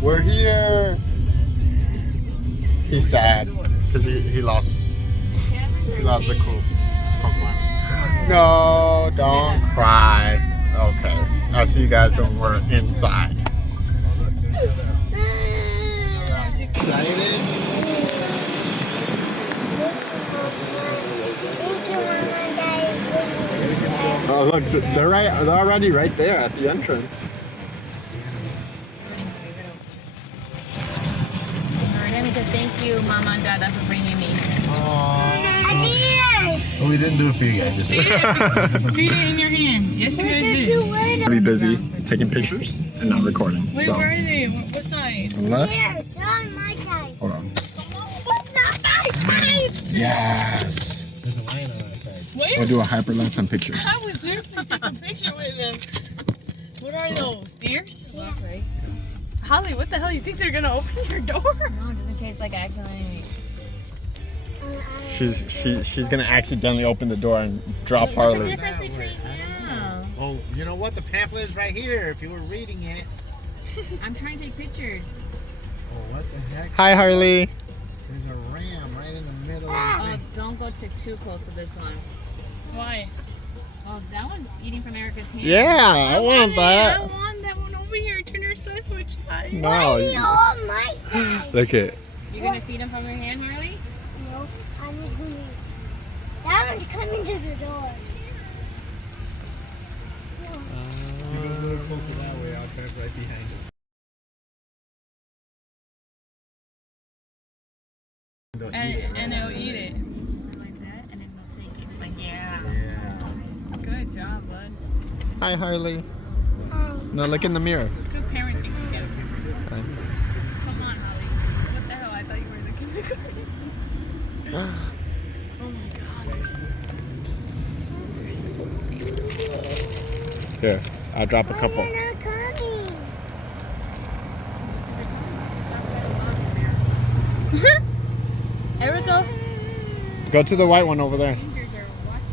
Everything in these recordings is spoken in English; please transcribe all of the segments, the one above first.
We're here. He's sad because he lost the cool Pokemon. No, don't cry. Okay, I'll see you guys when we're inside. Excited? Oh look, they're already right there at the entrance. Thank you, Mama and Dada, for bringing me. Well, we didn't do it for you guys. Feed it in your hand. Yes, you guys did. Be busy taking pictures and not recording. Wait, so. where are they? What side? Unless. Here, they're on my side. Hold on. Not my side. Yes. There's a lion on our side. Where? We'll do a hyperlapse on pictures. I was there to take a picture with them. What are those? Deers? Yeah. Holly, what the hell? You think they're gonna open your door? No, just in case, like, accidentally. She's gonna accidentally open the door and drop What's the Harley. difference between, yeah. Oh, you know what? The pamphlet is right here if you were reading it. I'm trying to take pictures. Oh, what the heck? Hi Harley. There's a ram right in the middle of the Oh, thing. don't go too close to this one. Why? Oh, that one's eating from Erica's hand. Yeah, I want that. I want that one over here. Turn your switch side. No. They're on my side. Look it. You're gonna feed him from your hand, Harley? No, I need to leave. That one's coming to the door. You go a little closer that way. I'll drive right behind it. And they'll eat it. Like that, and then they'll take it. But yeah. Yeah. Good job, bud. Hi Harley. No, look in the mirror. Good parenting together. Hi. Come on, Holly. What the hell? I thought you were the kindergarten. Oh my god. Here, I'll drop a couple. You're not coming. Erica? Go to the white one over there. Rangers are watching.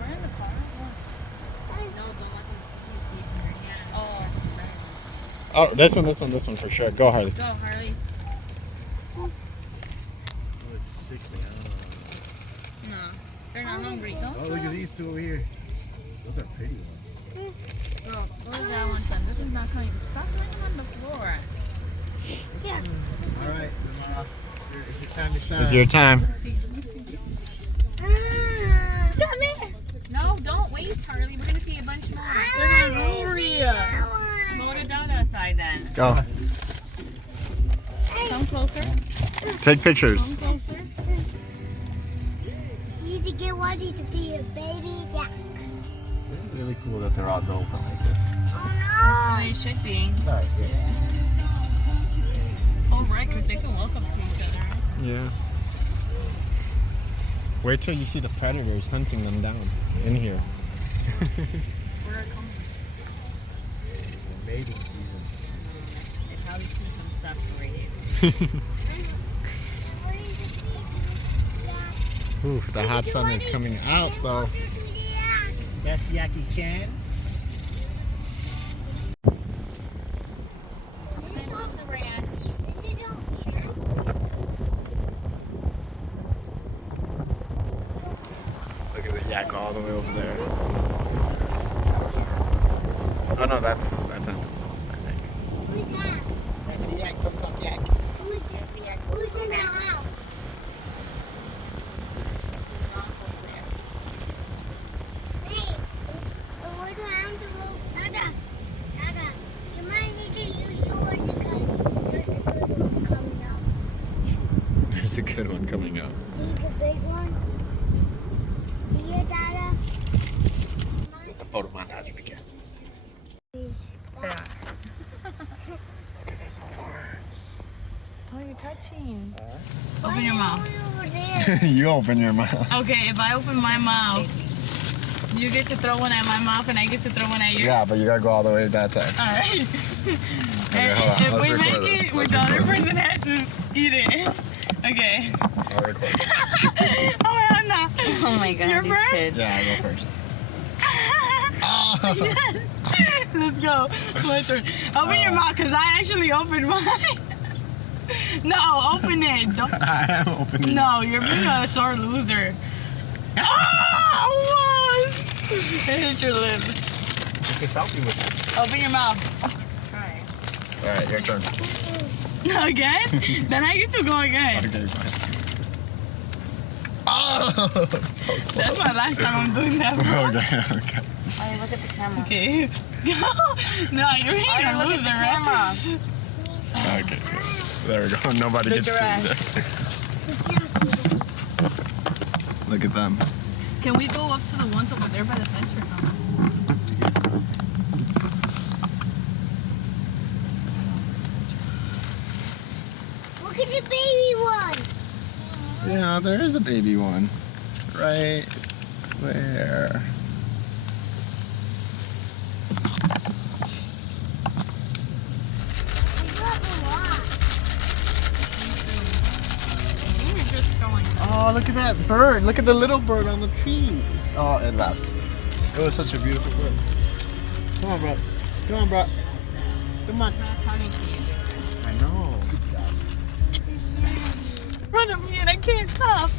We're in the car? No, don't let them feed from your hand. Oh. Oh, this one for sure. Go Harley. Go, Harley. Oh, it's sickly. I don't know. No, they're not hungry. Oh, look at these two over here. Those are pretty ones. Girl, go to that one, son. This is not coming. Stop laying on the floor. Yeah. All right, Lamar. It's your time to shine. It's your time. Come here. No, don't waste, Harley. We're gonna see a bunch more. They're not hungry. That Go one. to Dada side then. Go. Come closer. Take pictures. Come closer. You need to get ready to be a baby yak. This is really cool that they're all open like this. Oh They should be. Sorry. Oh, right, because they can welcome to each other. Yeah. Wait till you see the predators hunting them down in here. Where it comes Mating season. They probably keep them separated. Ooh, the hot sun is coming out though. Best Yaki can. The ranch. Look at the yak all the way over there. Oh no, that's not. I think. Who's that? Yak, come, yak. Who's in the house? Hey, we're going to go. Dada, you might need to use yours because there's a good one coming up. There's a good one coming up. See the big one? See it, Dada? The photo montage begins. Yeah. Oh, you're touching. Open your mouth. Over there. You open your mouth. Okay, if I open my mouth, you get to throw one at my mouth and I get to throw one at you. Yeah, but you gotta go all the way that side. All right. Okay, hold on. If Let's we make record this. it, the other person has to eat it. Okay. I'll record. Oh, hell no. Oh my god. You're these first? kids. Yeah, I'll go first. Oh, Yes. Let's go. My turn. Open your mouth, because I actually opened mine. No, open it. Don't. I am opening. No, you're being a sore loser. Ah! What? It hit your lip. Take a selfie with it. Open your mouth. Try. All right, your turn. Again? Then I get to go again. Okay, fine. Oh, so close. That's my last time I'm doing that. Bro. Okay, okay. Alright, look at the camera. Okay. No, you're being Alright, a look at loser, the right? camera. Okay. There we go. Nobody The gets giraffe. to look at them. Can we go up to the ones over there by the fence or no? Look at the baby one. Yeah, there is a baby one. Right there. I got a lot. You're just throwing them. Oh, look at that bird. Look at the little bird on the tree. Oh, it left. It was such a beautiful bird. Come on, bro. Come on, bro. Come on. It's not coming to you. I know. In front of me and I can't stop.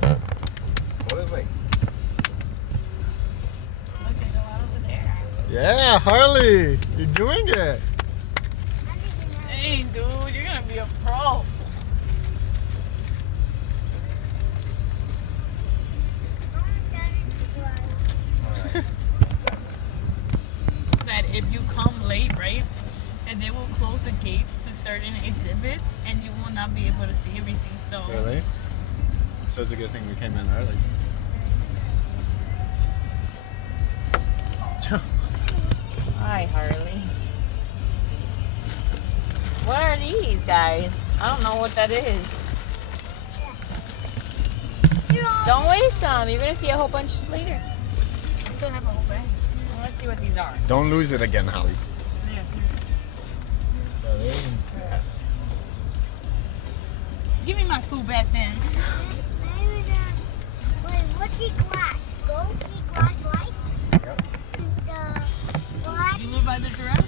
What is it? Look, there's a lot over there. Yeah, Harley. You're doing it. I didn't know. Hey, dude, you're gonna be a pro. That if you come late, right, and they will close the gates to certain exhibits, and you will not be able to see everything. So Really? So it's a good thing we came in early. Hi, Harley. What are these, guys? I don't know what that is. Don't waste some. You're gonna see a whole bunch later. I still have a whole bag. Well, let's see what these are. Don't lose it again, Holly. Give me my food back then. Wait, what's the glass? Gold tea glass light? Yep. The black. You live by the giraffe?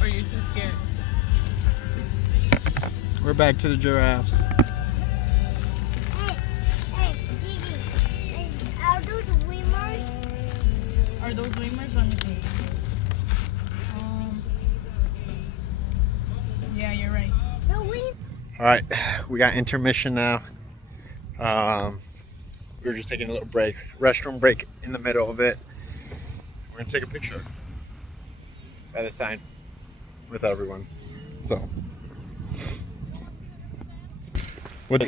Or you're too scared? We're back to the giraffes. Hey, Gigi, are those wimmers? Are those lemurs? Let me see. Yeah, you're right. The wimmers. All right, we got intermission now. We were just taking a little break, restroom break in the middle of it. We're gonna take a picture by the sign with everyone. So, what?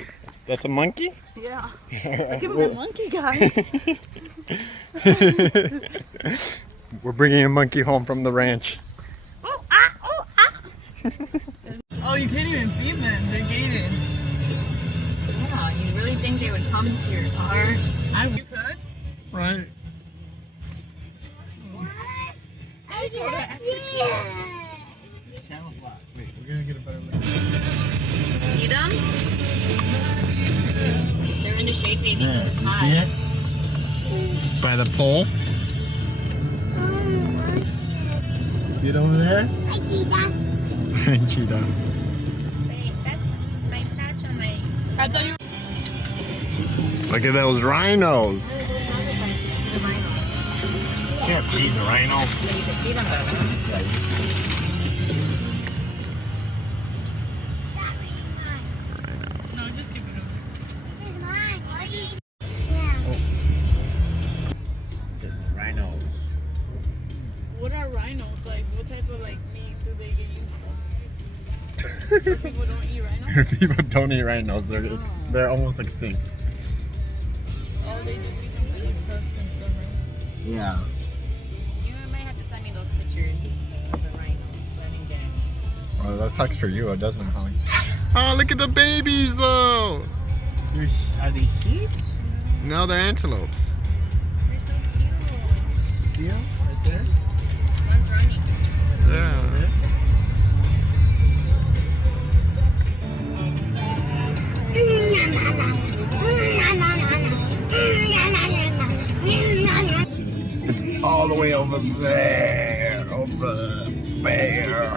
That's a monkey? Yeah. Well, monkey guy. we're bringing a monkey home from the ranch. Oh, you can't even feed them. They're gated. Yeah, you really think they would come to your car? You could? Right. I can't see it. Camouflage. Wait, we're gonna get a better look. See them? They're in the shade, baby. Yeah, It's you hot. see it? By the pole. See it over there? I see that. Cheetah. Wait, that's my patch on my... I thought you Look at those rhinos. Can't feed the rhino. You can see them better. No, just give it over. This is mine. Why do you... Yeah. Rhinos. What are rhinos? Like, what type of like meat do they get used for? Or people don't eat rhinos? People don't eat rhinos. They're almost extinct. Oh, they just eat some food tusk and stuff, right? Yeah. You might have to send me those pictures of the rhinos. Let me get it. Well, that sucks for you, doesn't it, Holly? Oh, look at the babies, though. Are they sheep? No, they're antelopes. They're so cute. See them right there? One's running. Yeah. all the way over there. Over there. I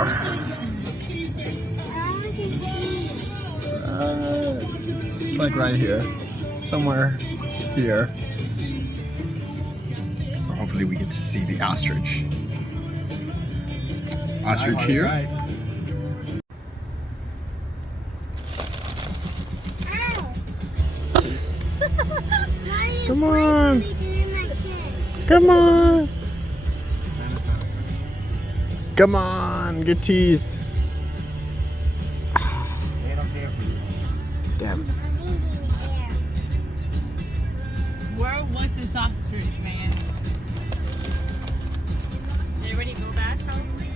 want to see. It's like right here. Somewhere here. So hopefully we get to see the ostrich. Ostrich here. Ow. Come Why on. are you doing my shit? Come on. Come on, get teased. They don't care for you. Damn. Where was this ostrich, man? Did everybody go back probably?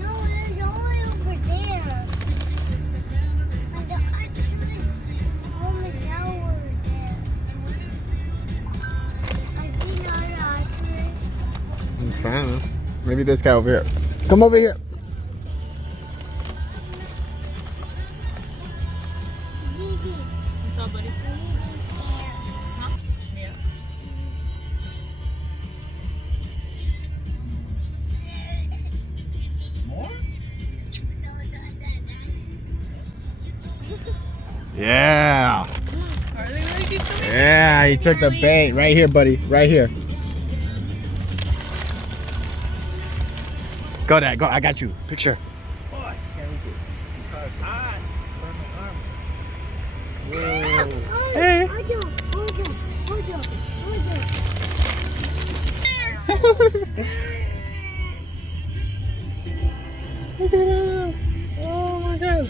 No, there's only over there. Like the ostrich home is now over there. I see another ostrich. I'm trying to. Maybe this guy over here. Come over here. Gigi, What's up, buddy? Huh? Yeah. More? Yeah. Harley, what did you do? Yeah, he took the bait. Right here, buddy. Right here. Go, Dad. Go. I got you. Picture. Oh, I can't reach it. Because I burn my arm. Whoa. Hey. Hold on. Look at him. Oh my God.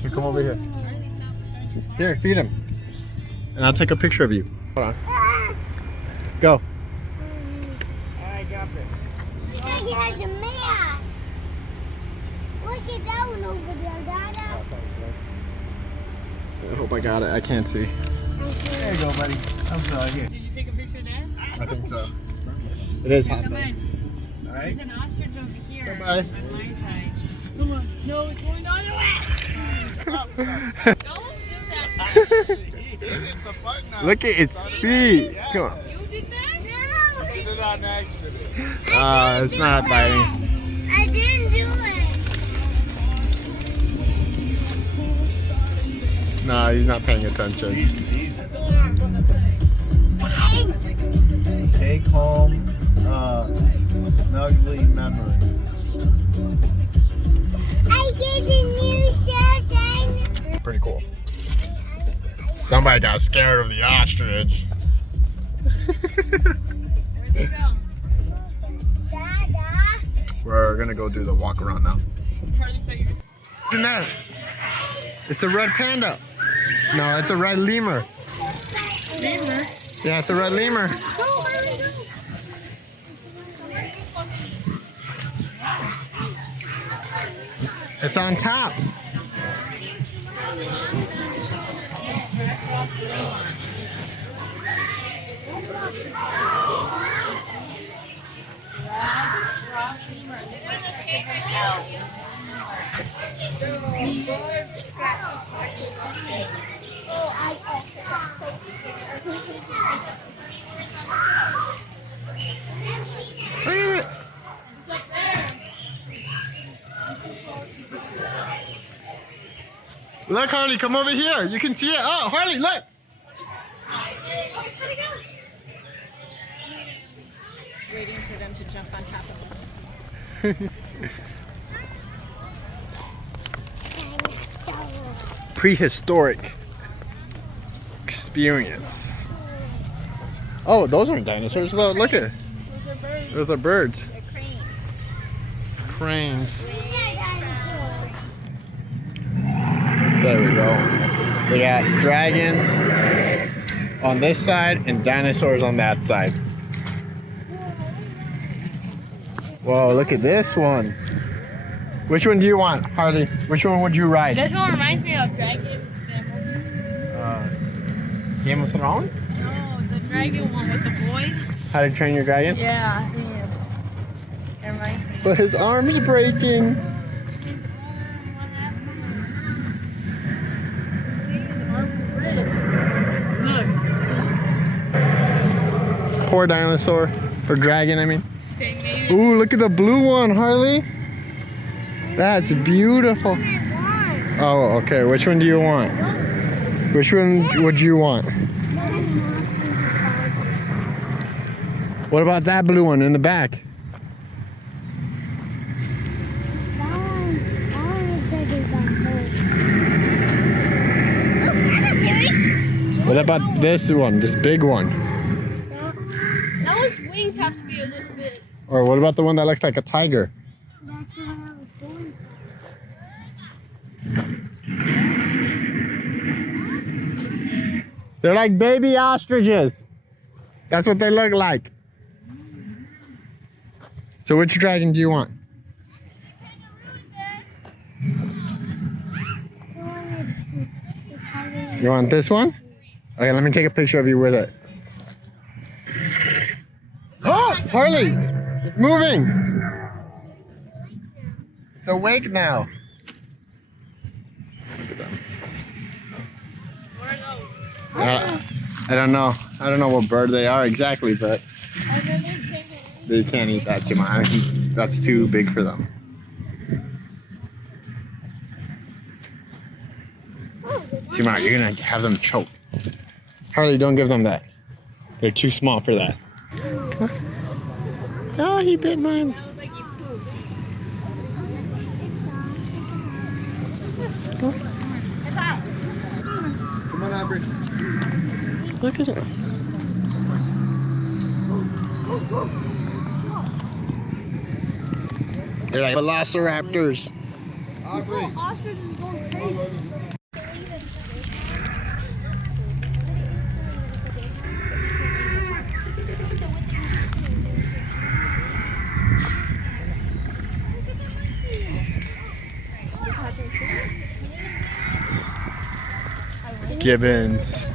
Here, come over here. Here, feed him. And I'll take a picture of you. Hold on. Go. I got it. Daddy has a mask. Look at that one over there, Dada. I hope I got it. I can't see. There you go, buddy. I'm sorry. Here. Did you take a picture of that? I think so. It is hot Come though. on. All right. There's an ostrich over here Bye-bye. on my side. Come on. No, it's going on the way. Don't do that. Look at its feet. Come on. You did that? It's not biting. I didn't do it. No, he's not paying attention. These Hey, take home snuggly memory. I get the new shirt and Pretty cool. Somebody got scared of the ostrich. Where'd they go? Dada. We're gonna go do the walk around now. Harley thought you were. Isn't that? It's a red panda. No, it's a red lemur. Lemur. Yeah, it's a red lemur. It's on top. Look at it. Look, Harley, come over here. You can see it. Oh, Harley, look. Waiting for them to jump on top of us. Prehistoric experience. Oh, those aren't dinosaurs. Look at it. Those are birds. They're cranes. Cranes. Dinosaurs. There we go. We got dragons on this side and dinosaurs on that side. Whoa, look at this one. Which one do you want, Harley? Which one would you ride? This one reminds me of Dragon. Game of Thrones? No, the dragon one with the boy. How to Train Your Dragon? Yeah. It reminds me. But his arm's breaking. Look. Poor dinosaur. Or dragon, I mean. They made it. Ooh, look at the blue one, Harley. That's beautiful. Oh, okay. Which one do you want? Which one would you want? What about that blue one in the back? What about this one, this big one? That one's wings have to be a little bit. Or what about the one that looks like a tiger? That's what I was doing. They're like baby ostriches. That's what they look like. So which dragon do you want? You want this one? Okay, let me take a picture of you with it. Oh, Harley! It's moving! It's awake now. Look at them. Where are those? I don't know. I don't know what bird they are exactly, but they can't eat that too much. That's too big for them. Simar, you're gonna have them choke. Harley, don't give them that. They're too small for that. Oh, he bit mine. Come on, Aubrey. Look at it. They're like velociraptors. Aubrey. Ostrich is going crazy. Gibbons.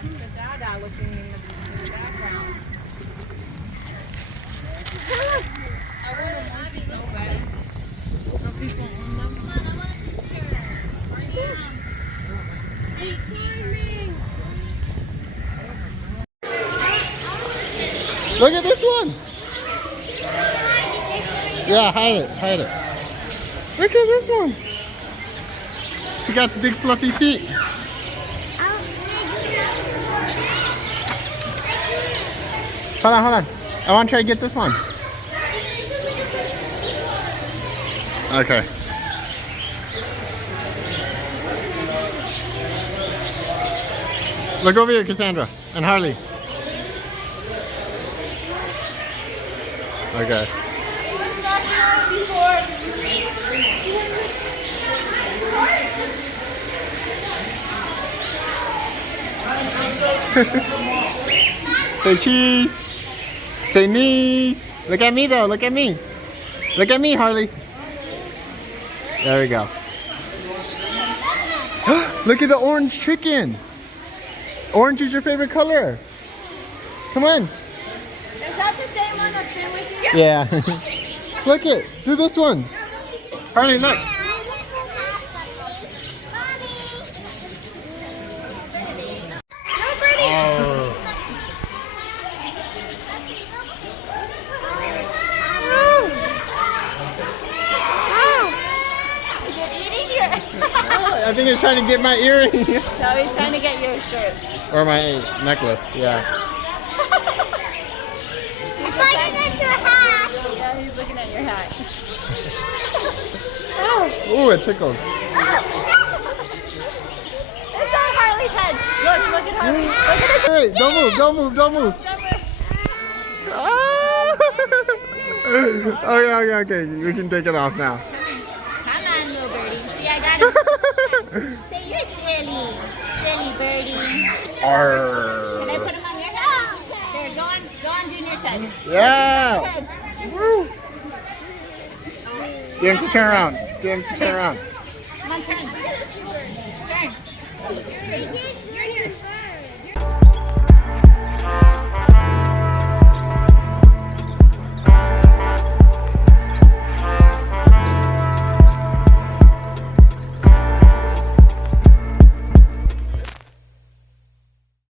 The dada looking in the background. I wouldn't want to so bad. Some people own them. Look at this one. Yeah, hide it, hide it. Look at this one. He got the big fluffy feet. Hold on, hold on. I want to try to get this one. Okay. Look over here, Cassandra and Harley. Okay. Say cheese. Say knees. Look at me though. Look at me. Look at me, Harley. There we go. Look at the orange chicken. Orange is your favorite color. Come on. Is that the same one that's been with you? Yeah. Look it. Do this one. Harley, look. Oh. I think it's trying to get my earring. No, he's trying to get your shirt. Or my necklace, yeah. It's pointing at your hat. Yeah, he's looking at your hat. Ooh, it tickles. It's on Harley's head. Look at Harley. Look at his Hey, don't move, don't move, don't move. Ah! Okay, you can take it off now. Come on, little birdie. See, I got it. Say you're silly. Silly birdie. Arr. Can I put him on your head? Here, go on Junior's head. Yeah. Head. Woo. Get him to turn around. Get him to turn around. Come on, turn. Turn.